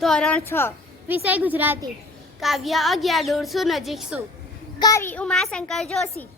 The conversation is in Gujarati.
ધોરણ છ વિષય ગુજરાતી. કાવ્ય અગિયાર દોઢસો નજીક શું? કવિ ઉમાશંકર જોશી.